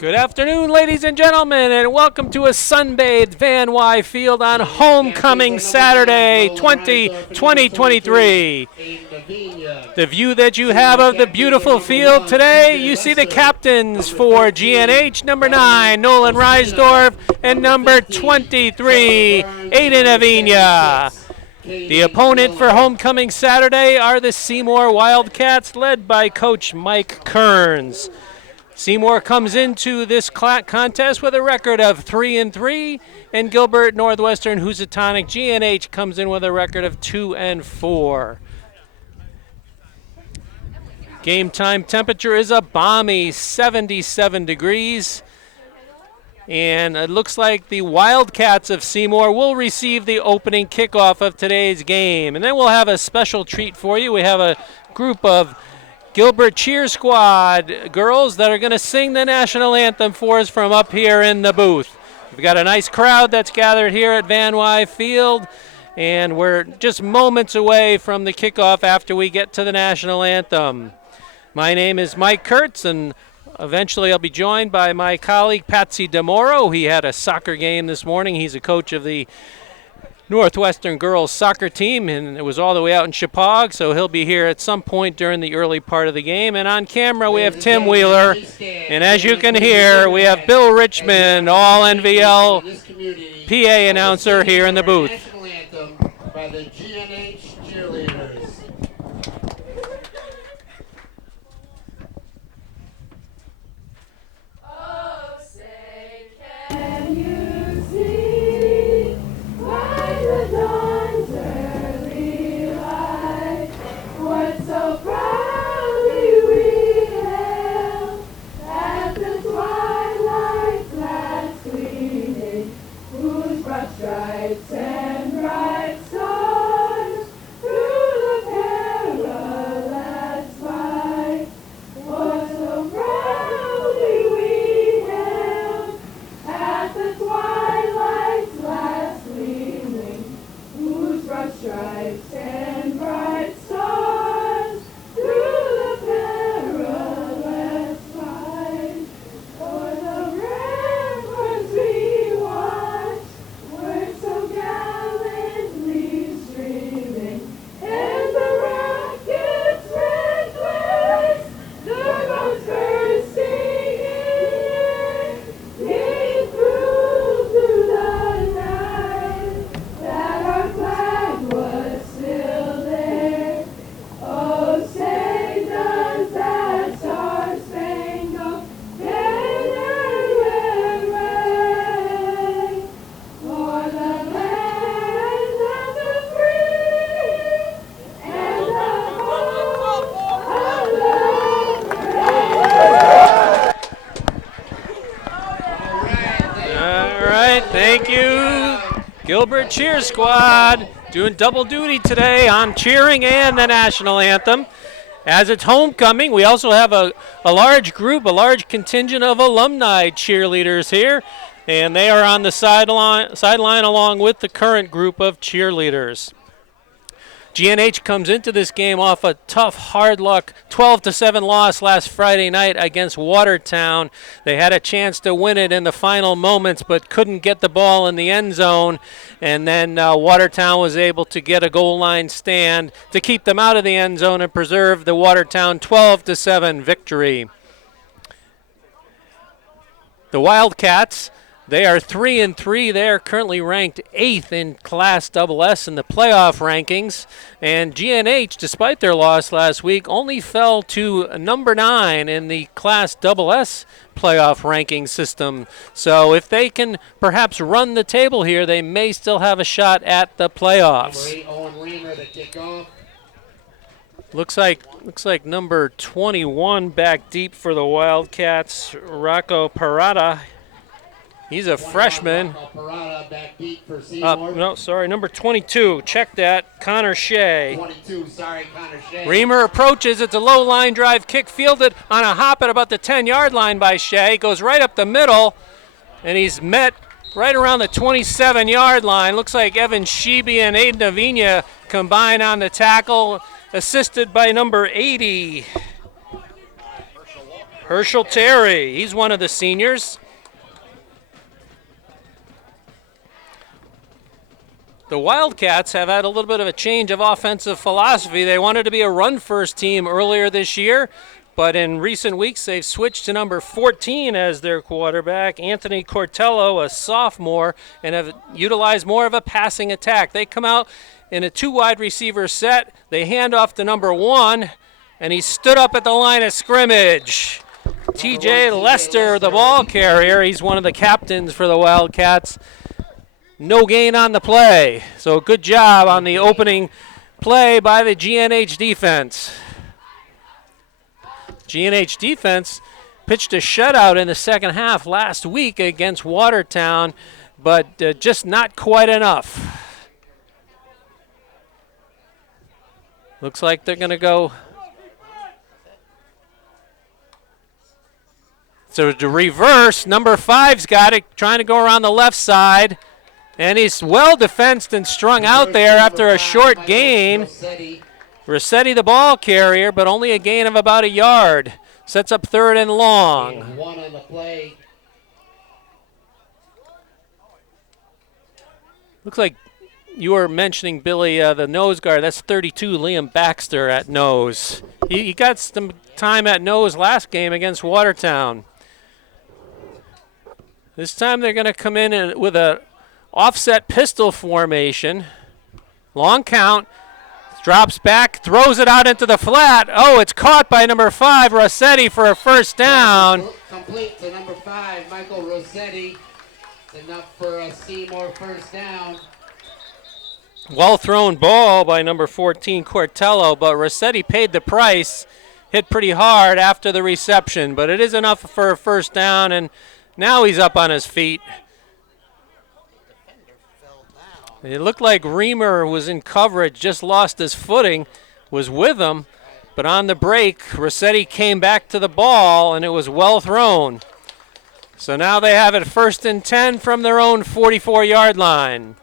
Good afternoon, ladies and gentlemen, and welcome to a sun-bathed Van Wy Field on homecoming Saturday, 2023. The view that you have of the beautiful field today, you see the captains for GNH, number 9, Nolan Reisdorf, and number 23, Aiden Avina. The opponent for homecoming Saturday are the Seymour Wildcats, led by Coach Mike Kearns. Seymour comes into this contest with a record of 3-3, and Gilbert Northwestern Housatonic GNH comes in with a record of 2-4. Game time temperature is a balmy 77 degrees. And it looks like the Wildcats of Seymour will receive the opening kickoff of today's game. And then we'll have a special treat for you. We have a group of Gilbert Cheer Squad girls that are going to sing the national anthem for us from up here in the booth. We've got a nice crowd that's gathered here at Van Wy Field, and we're just moments away from the kickoff after we get to the national anthem. My name is Mike Kurtz, and eventually I'll be joined by my colleague Patsy DeMoro. He had a soccer game this morning. He's a coach of the Northwestern girls soccer team, and it was all the way out in Chippewa, so he'll be here at some point during the early part of the game. And on camera we have Tim Wheeler, and as you can hear, we have Bill Richmond, all NVL PA announcer here in the booth. National anthem by the GNH cheerleaders. Gilbert Cheer Squad doing double duty today on cheering and the national anthem. As it's homecoming, we also have a large group, a large contingent of alumni cheerleaders here, and they are on the sideline along with the current group of cheerleaders. GNH comes into this game off a tough, hard luck 12-7 loss last Friday night against Watertown. They had a chance to win it in the final moments but couldn't get the ball in the end zone. And then Watertown was able to get a goal line stand to keep them out of the end zone and preserve the Watertown 12-7 victory. The Wildcats, they are 3-3. They are currently ranked 8th in Class SS in the playoff rankings. And GNH, despite their loss last week, only fell to number 9 in the Class SS playoff ranking system. So if they can perhaps run the table here, they may still have a shot at the playoffs. Looks like number 21 back deep for the Wildcats, Rocco Parada. He's a freshman. Number 22. Check that. Connor Shea. 22, sorry, Connor Shea. Reamer approaches. It's a low line drive kick fielded on a hop at about the 10-yard line by Shea. Goes right up the middle, and he's met right around the 27-yard line. Looks like Evan Sheeby and Aiden Avina combine on the tackle, assisted by number 80. Herschel Terry, he's one of the seniors. The Wildcats have had a little bit of a change of offensive philosophy. They wanted to be a run-first team earlier this year, but in recent weeks they've switched to number 14 as their quarterback, Anthony Cortello, a sophomore, and have utilized more of a passing attack. They come out in a 2 wide receiver set. They hand off to number 1, and he stood up at the line of scrimmage. TJ Lester, the ball carrier, he's one of the captains for the Wildcats. No gain on the play. So good job on the opening play by the GNH defense. GNH defense pitched a shutout in the second half last week against Watertown, but just not quite enough. Looks like they're going to go. So to reverse, number 5's got it, trying to go around the left side. And he's well defensed and strung out there after a short gain. Rossetti the ball carrier, but only a gain of about 1 yard. Sets up 3rd and long. And 1 on the play. Looks like you were mentioning, Billy, the nose guard. That's 32, Liam Baxter at nose. He got some time at nose last game against Watertown. This time they're going to come in with a offset pistol formation. Long count. Drops back, throws it out into the flat. Oh, it's caught by number 5, Rossetti, for a first down. Complete to number 5, Michael Rossetti. Enough for a Seymour first down. Well thrown ball by number 14, Cortello, but Rossetti paid the price. Hit pretty hard after the reception, but it is enough for a first down, and now he's up on his feet. It looked like Reamer was in coverage, just lost his footing, was with him, but on the break, Rossetti came back to the ball, and it was well thrown. So now they have it 1st and 10 from their own 44-yard line.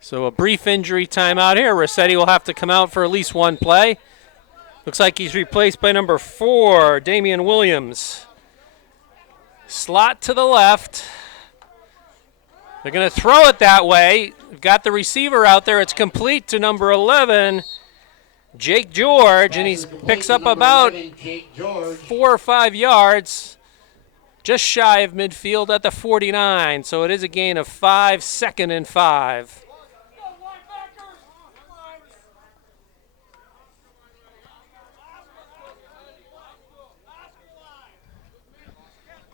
So a brief injury timeout here. Rossetti will have to come out for at least one play. Looks like he's replaced by number 4, Damian Williams. Slot to the left. They're going to throw it that way. We've got the receiver out there. It's complete to number 11, Jake George, and he picks up about 4 or 5 yards, just shy of midfield at the 49. So it is a gain of 5, 2nd and 5.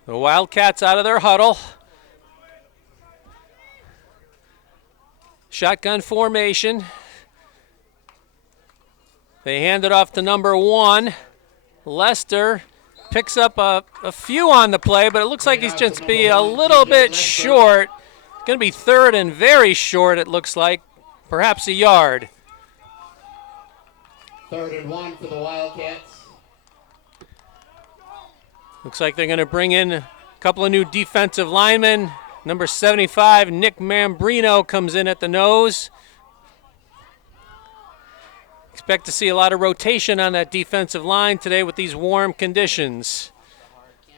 The Wildcats out of their huddle. Shotgun formation. They hand it off to number 1. Lester picks up a few on the play, but it looks like he's just be a little bit short. It's going to be 3rd and very short, it looks like. Perhaps 1 yard. 3rd and 1 for the Wildcats. Looks like they're going to bring in a couple of new defensive linemen. Number 75, Nick Mambrino, comes in at the nose. Expect to see a lot of rotation on that defensive line today with these warm conditions.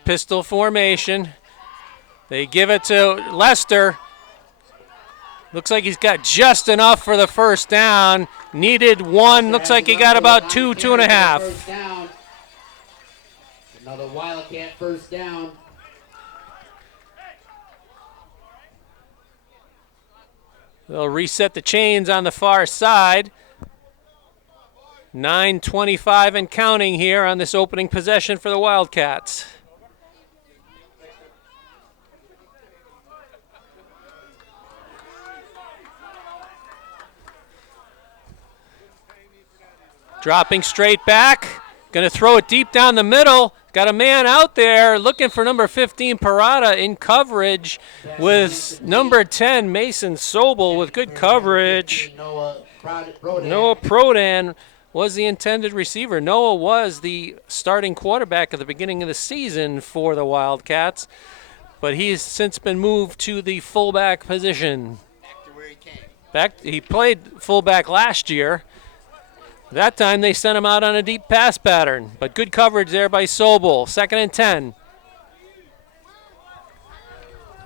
Pistol formation. They give it to Lester. Looks like he's got just enough for the first down. Needed 1. Looks like he got about 2, 2.5. Another Wildcat first down. They'll reset the chains on the far side. 9:25 and counting here on this opening possession for the Wildcats. Dropping straight back. Going to throw it deep down the middle. Got a man out there looking for number 15, Parada, in coverage with number 10, Mason Sobel, with good coverage. Noah Prodan was the intended receiver. Noah was the starting quarterback at the beginning of the season for the Wildcats, but he's since been moved to the fullback position. Back to where he came. He played fullback last year. That time they sent him out on a deep pass pattern, but good coverage there by Sobel. 2nd and 10.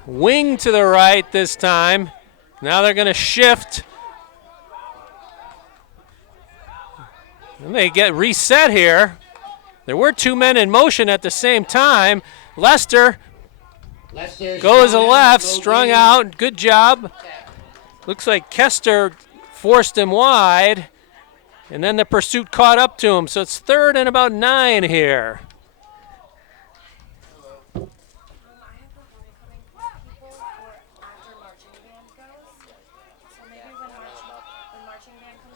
Wing to the right this time. Now they're going to shift. And they get reset here. There were 2 men in motion at the same time. Lester goes to left, strung out. Good job. Looks like Kester forced him wide. And then the pursuit caught up to him. So it's 3rd and about 9 here.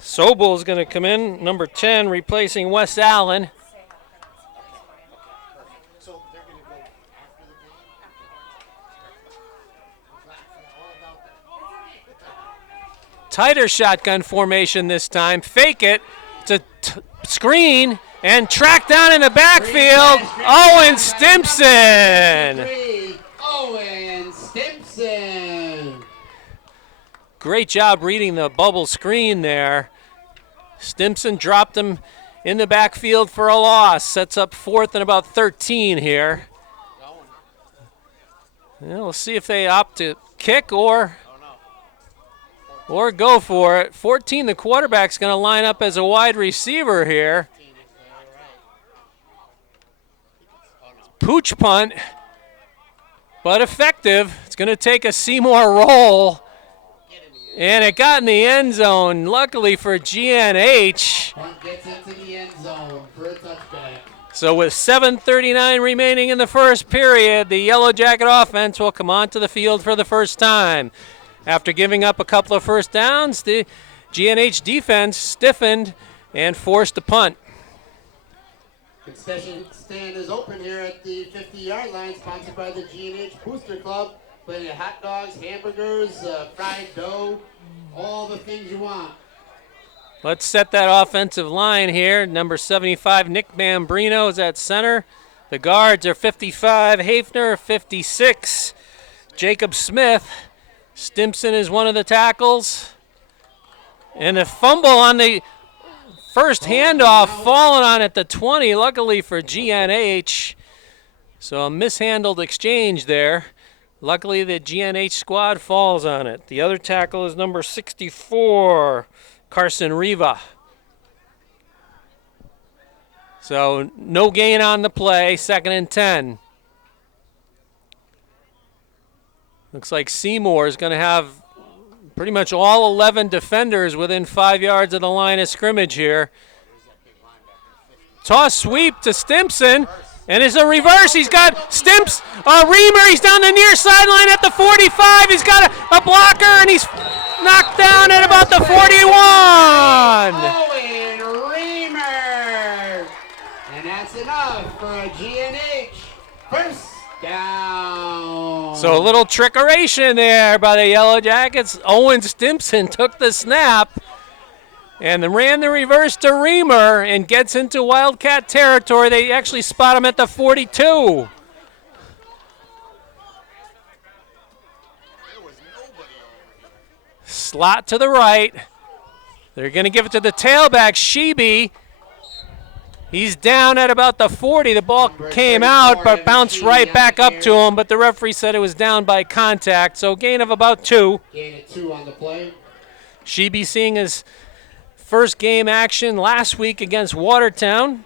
Sobel is going to come in, number 10, replacing Wes Allen. Tighter shotgun formation this time. Fake it to screen and track down in the backfield. Owen Stimson. Owen Stimson. Great job reading the bubble screen there. Stimson dropped him in the backfield for a loss. Sets up 4th and about 13 here. We'll see if they opt to kick or go for it. 14, the quarterback's going to line up as a wide receiver here. Pooch punt, but effective. It's going to take a Seymour roll. And it got in the end zone, luckily for GNH. Punt gets into the end zone for a touchback. So with 7:39 remaining in the first period, the Yellow Jacket offense will come onto the field for the first time. After giving up a couple of first downs, the GNH defense stiffened and forced a punt. Concession stand is open here at the 50-yard line, sponsored by the GNH Booster Club. Plenty of hot dogs, hamburgers, fried dough, all the things you want. Let's set that offensive line here. Number 75, Nick Mambrino is at center. The guards are 55, Hafner, 56, Jacob Smith. Stimson is one of the tackles. And the fumble on the first handoff falling on at the 20, luckily for GNH. So a mishandled exchange there. Luckily, the GNH squad falls on it. The other tackle is number 64, Carson Riva. So no gain on the play, 2nd and 10. Looks like Seymour is going to have pretty much all 11 defenders within 5 yards of the line of scrimmage here. Toss sweep to Stimson. And it's a reverse. He's got Reamer. He's down the near sideline at the 45. He's got a blocker, and he's knocked down at about the 41. Owen Reamer. And that's enough for a GNH first down. So a little trickeration there by the Yellow Jackets. Owen Stimson took the snap and then ran the reverse to Reamer and gets into Wildcat territory. They actually spot him at the 42. Slot to the right. They're going to give it to the tailback, Sheeby. He's down at about the 40. The ball came out but bounced right back up to him, but the referee said it was down by contact, so gain of about 2. Gain of 2 on the play. Sheeby seeing his first game action last week against Watertown.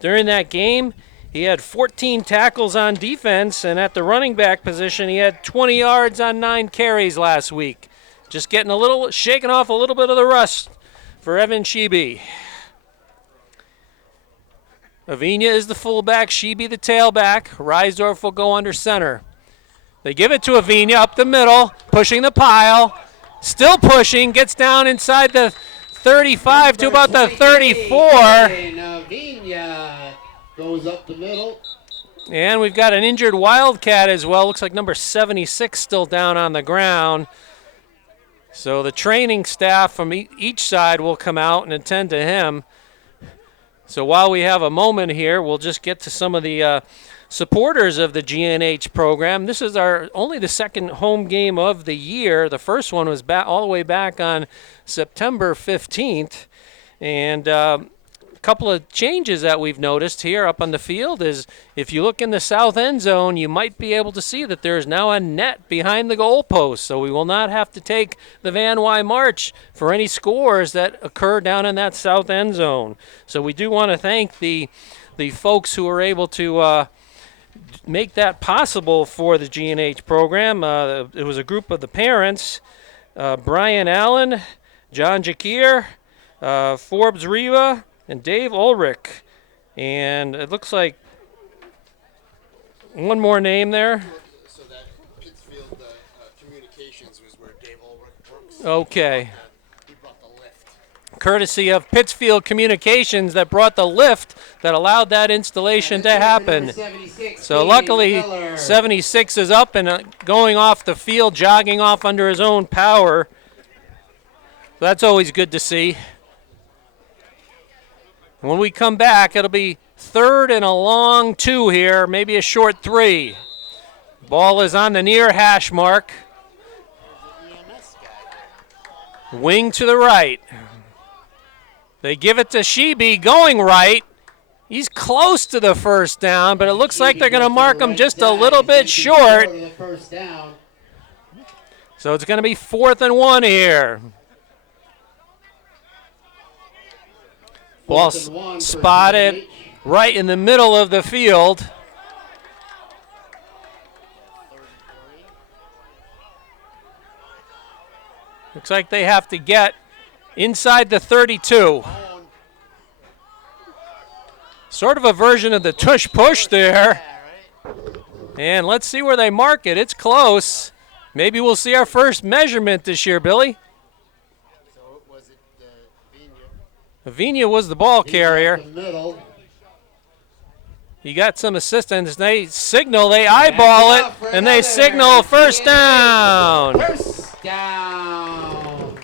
During that game, he had 14 tackles on defense, and at the running back position, he had 20 yards on 9 carries last week. Just getting shaking off a little bit of the rust for Evan Sheeby. Avina is the fullback, Sheeby the tailback. Reisdorf will go under center. They give it to Avina up the middle, pushing the pile. Still pushing, gets down inside the 35 to about the 34. And Avina goes up the middle. And we've got an injured Wildcat as well. Looks like number 76 still down on the ground. So the training staff from each side will come out and attend to him. So while we have a moment here, we'll just get to some of the supporters of the GNH program. This is our only the second home game of the year. The first one was back all the way back on September 15th. And a couple of changes that we've noticed here up on the field is if you look in the south end zone, you might be able to see that there is now a net behind the goalpost. So we will not have to take the Van Wy March for any scores that occur down in that south end zone. So we do want to thank the folks who were able to make that possible for the GNH program. It was a group of the parents, Brian Allen, John Jakir, Forbes Riva, and Dave Ulrich. And it looks like one more name there. So that Pittsfield Communications was where Dave Ulrich works. Okay. He brought the lift. Courtesy of Pittsfield Communications that brought the lift that allowed that installation to happen. So luckily 76 is up and going off the field, jogging off under his own power. That's always good to see. When we come back, it'll be third and a long 2 here, maybe a short 3. Ball is on the near hash mark. Wing to the right. They give it to Sheeby going right. He's close to the first down, but it looks like they're going to mark him just a little bit short. So it's going to be 4th and 1 here. Ball spotted right in the middle of the field. Looks like they have to get inside the 32. Sort of a version of the tush push there. And let's see where they mark it. It's close. Maybe we'll see our first measurement this year, Billy. Avina was the ball carrier. He got some assistance. They signal, they eyeball it, and they signal first down. First down.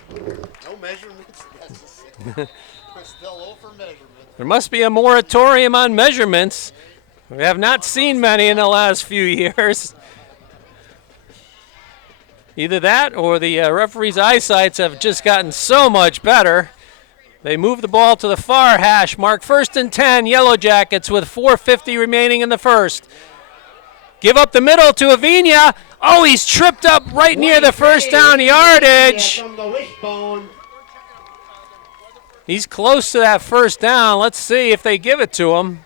No measurements necessary. We're still low for measurements. There must be a moratorium on measurements. We have not seen many in the last few years. Either that or the referees' eyesights have just gotten so much better. They move the ball to the far hash mark. 1st and 10, Yellow Jackets with 4:50 remaining in the first. Give up the middle to Avina. Oh, he's tripped up right near the first down yardage. He's close to that first down. Let's see if they give it to him.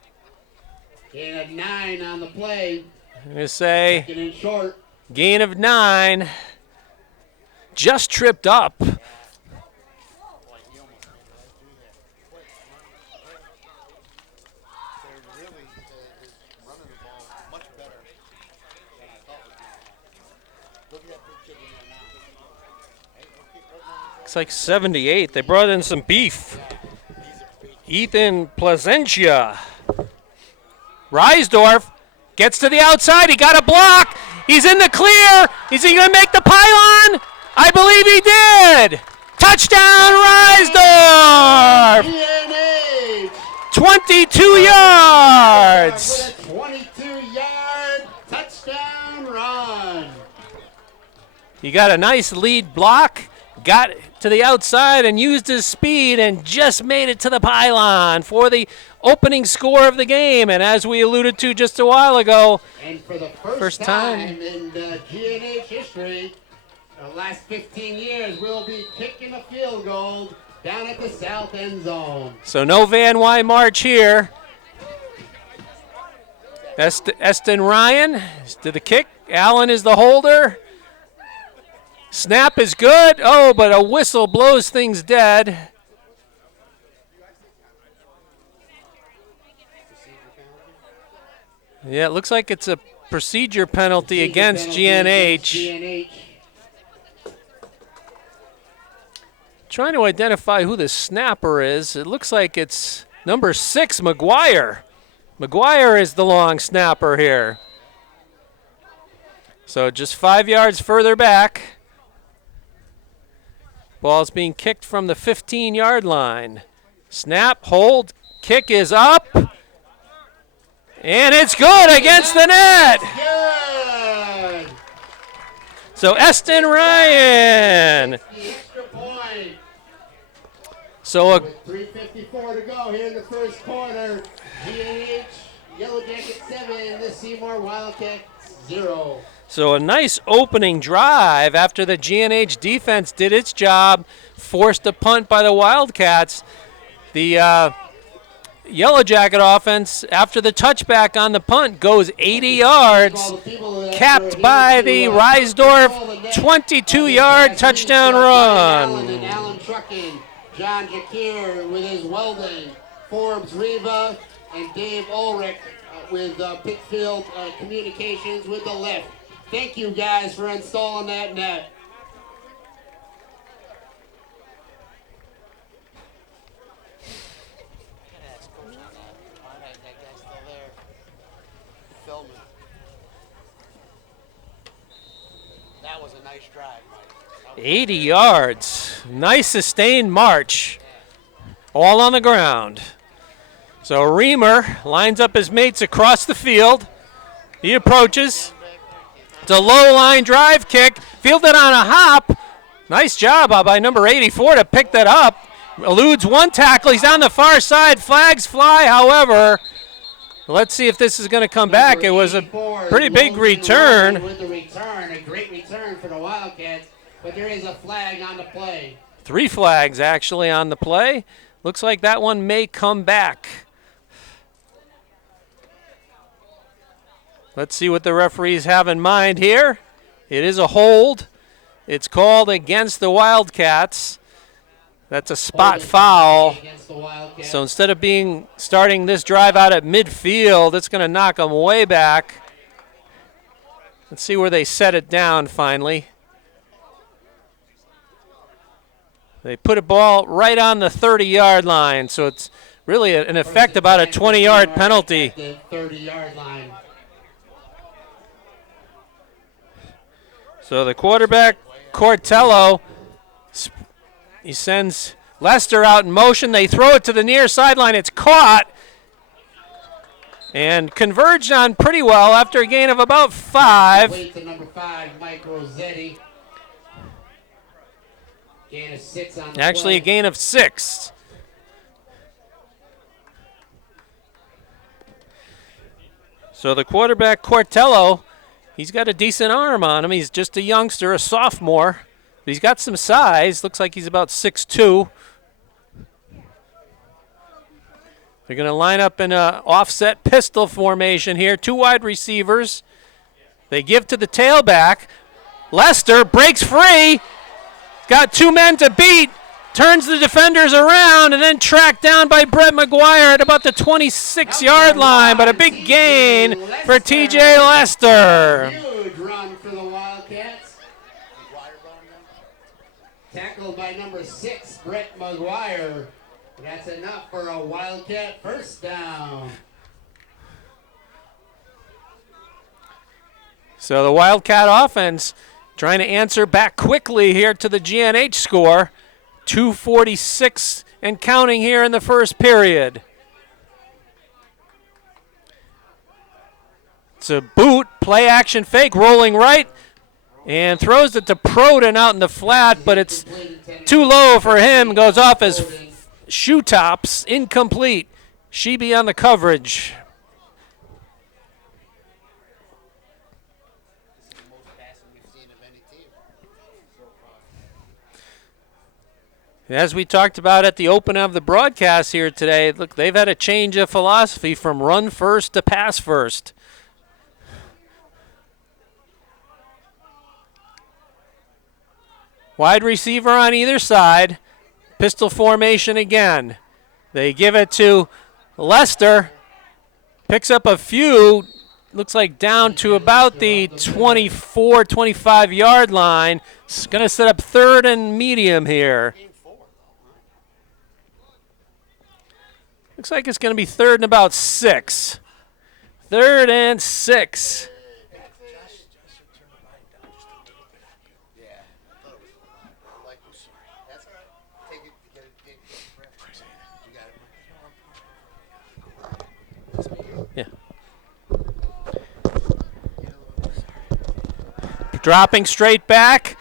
Gain of 9 on the play. I'm going to say Second and short. gain of 9. Just tripped up. Looks like 78. They brought in some beef. Ethan Placentia. Reisdorf gets to the outside. He got a block. He's in the clear. Is he going to make the pylon? I believe he did. Touchdown, Reisdorf. 22 yards. 22-yard touchdown run. He got a nice lead block. Got to the outside and used his speed and just made it to the pylon for the opening score of the game. And as we alluded to just a while ago, and for the first time in GNH history, the last 15 years, we'll be kicking a field goal down at the south end zone. So no Van Wy March here. Eston Ryan to the kick. Allen is the holder. Snap is good. Oh, but a whistle blows things dead. Yeah, it looks like it's a procedure penalty against GNH. Trying to identify who the snapper is. It looks like it's number 6, McGuire. McGuire is the long snapper here. So just 5 yards further back. Ball's being kicked from the 15-yard line. Snap, hold, Kick is up. And it's good against the net. Good. So Eston Ryan. The extra point. So a With 3:54 to go here in the first quarter. GNH Yellow Jacket 7, the Seymour Wildcats 0. So a nice opening drive after the GNH defense did its job, forced a punt by the Wildcats. The Yellow Jacket offense, after the touchback on the punt, goes 80 yards, capped by the Reisdorf 22-yard touchdown run. Alan Truckin, John Jakir with his welding, Forbes Riva, and Dave Ulrich with Pittsfield Communications with the lift. Thank you guys for installing that net. That was a nice drive, Mike. 80 yards. Nice sustained march. All on the ground. So Reamer lines up his mates across the field. He approaches. It's a low line drive kick. Fielded on a hop. Nice job by number 84 to pick that up. Eludes one tackle. He's on the far side. Flags fly, however. Let's see if this is going to come back. It was a pretty big return. With the return, a great return for the Wildcats, but there is a flag on the play. 3 flags actually on the play. Looks like that one may come back. Let's see what the referees have in mind here. It is a hold. It's called against the Wildcats. That's a spot foul. So instead of starting this drive out at midfield, it's going to knock them way back. Let's see where they set it down finally. They put a ball right on the 30-yard line, so it's really in effect about a 20-yard penalty. The 30-yard line. So the quarterback, Cortello, he sends Lester out in motion. They throw it to the near sideline. It's caught and converged on pretty well after a gain of about 5. Wait to number 5, Mike Rossetti. Gain of 6 on the Actually, a play. gain of 6. So the quarterback, Cortello, he's got a decent arm on him. He's just a youngster, a sophomore. But he's got some size. Looks like he's about 6'2". They're going to line up in an offset pistol formation here. 2 wide receivers. They give to the tailback. Lester breaks free. Got 2 men to beat. Turns the defenders around and then tracked down by Brett McGuire at about the 26-yard line. But a big gain for TJ Lester. Huge run for the Wildcats. Tackled by number 6, Brett McGuire. That's enough for a Wildcat first down. So the Wildcat offense trying to answer back quickly here to the GNH score. 2:46 and counting here in the first period. It's a boot, play action fake, rolling right, and throws it to Proden out in the flat, but it's too low for him. Goes off his shoe tops, incomplete. Sheeby on the coverage. As we talked about at the open of the broadcast here today, look, they've had a change of philosophy from run first to pass first. Wide receiver on either side. Pistol formation again. They give it to Lester. Picks up a few. Looks like down to about the 24, 25-yard line. It's going to set up 3rd and medium here. Looks like it's going to be 3rd and about 6. 3rd and 6. Dropping straight back.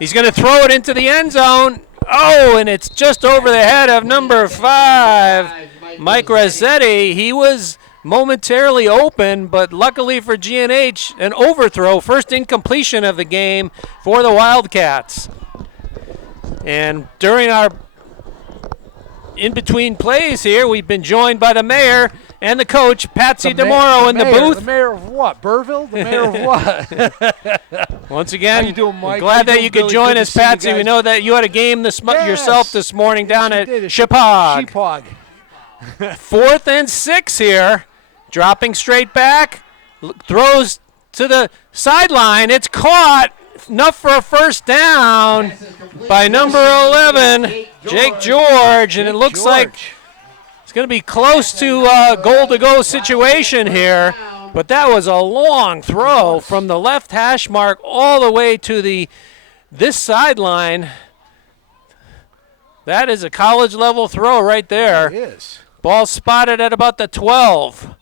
He's going to throw it into the end zone. Oh, and it's just over the head of number 5, Mike Rossetti. He was momentarily open, but luckily for GNH, an overthrow, first incompletion of the game for the Wildcats. And during our in-between plays here, we've been joined by the mayor and the coach, Patsy DeMoro, in the booth. The mayor of what? Burville? The mayor of what? Once again, How you doing, Mike? glad How you that you doing, could Billy? join Good us, to see you Patsy. We guys. know that you had a game yourself this morning down at we did. Sheepog. Sheepog. 4th and 6 here. Dropping straight back. Throws to the sideline. It's caught. Enough for a first down by number 11, Jake George. And it looks like it's going to be close to a goal-to-go situation here. But that was a long throw from the left hash mark all the way to this sideline. That is a college-level throw right there. It is. Ball spotted at about the 12.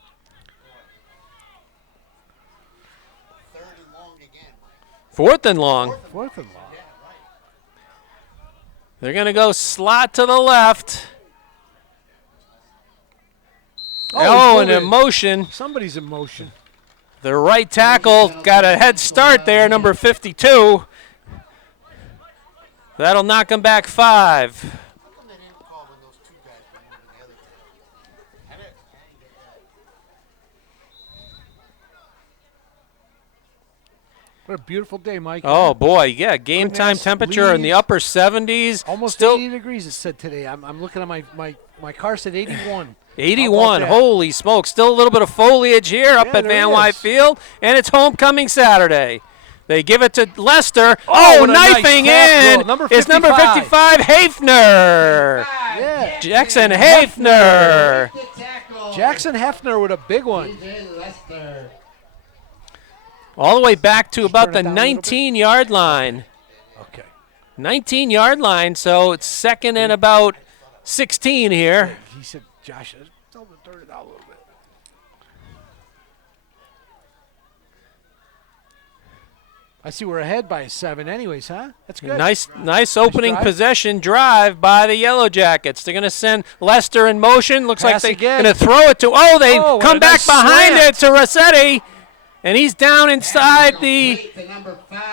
4th and long. 4th and long. They're going to go slot to the left. Oh, and in motion. Somebody's in motion. The right tackle got a head start there, number 52. That'll knock him back 5. What a beautiful day, Mike. Oh, boy, yeah, game Good time nice temperature in the leaves. upper 70s. Almost Still 80 degrees it said today. I'm looking at my car said 81. 81, that? holy smokes. Still a little bit of foliage here up Yeah, at there Van is. Wyck Field, and it's homecoming Saturday. They give it to Lester. Oh, Oh, what a nice knifing tackle. in. Number It's number 55, Hafner. Yeah. Jackson Hafner. Jackson Hefner with a big one. All the way back to about the turn it down a little bit. 19-yard line. Okay. 19-yard line, so it's second and about 16 here. He said, Josh, tell him to turn it down a little bit. I see we're ahead by 7 anyways, huh? That's good. Nice opening drive. possession drive by the Yellow Jackets. They're going to send Lester in motion. Looks Pass like they're again. going to throw it to, they Oh, what come a back nice behind slant. it to Rossetti. And he's down inside the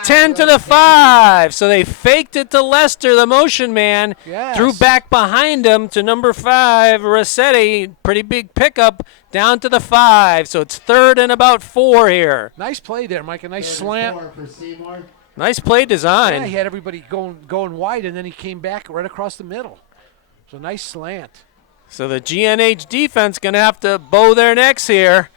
10 to the 5. So they faked it to Lester, the motion man. Yes. Threw back behind him to number 5, Rossetti. Pretty big pickup down to the 5. So it's 3rd and about 4 here. Nice play there, Mike. A nice slant. For Seymour. Nice play design. Yeah, he had everybody going wide, and then he came back right across the middle. So nice slant. So the GNH defense going to have to bow their necks here.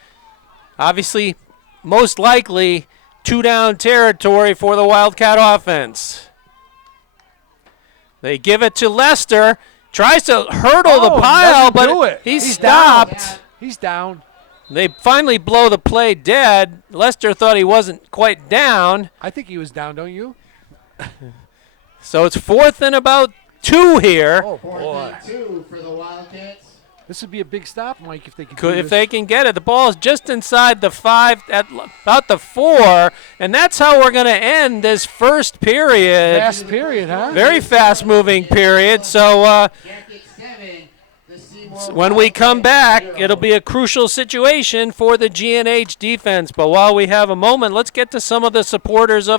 Obviously, most likely, 2-down territory for the Wildcat offense. They give it to Lester. Tries to hurdle the pile, doesn't do but it. he's down. stopped. He's down. They finally blow the play dead. Lester thought he wasn't quite down. I think he was down, don't you? So it's 4th and about 2 here. Oh, Fourth boy. and 2 for the Wildcats. This would be a big stop, Mike, if they could do If this. they can get it. The ball is just inside the 5, at about the 4, and that's how we're going to end this first period. Fast period, huh? Very fast-moving period. So Jacket 7, the Seymour when we come back, Wildcats. it'll be a crucial situation for the GNH defense. But while we have a moment, let's get to some of the supporters of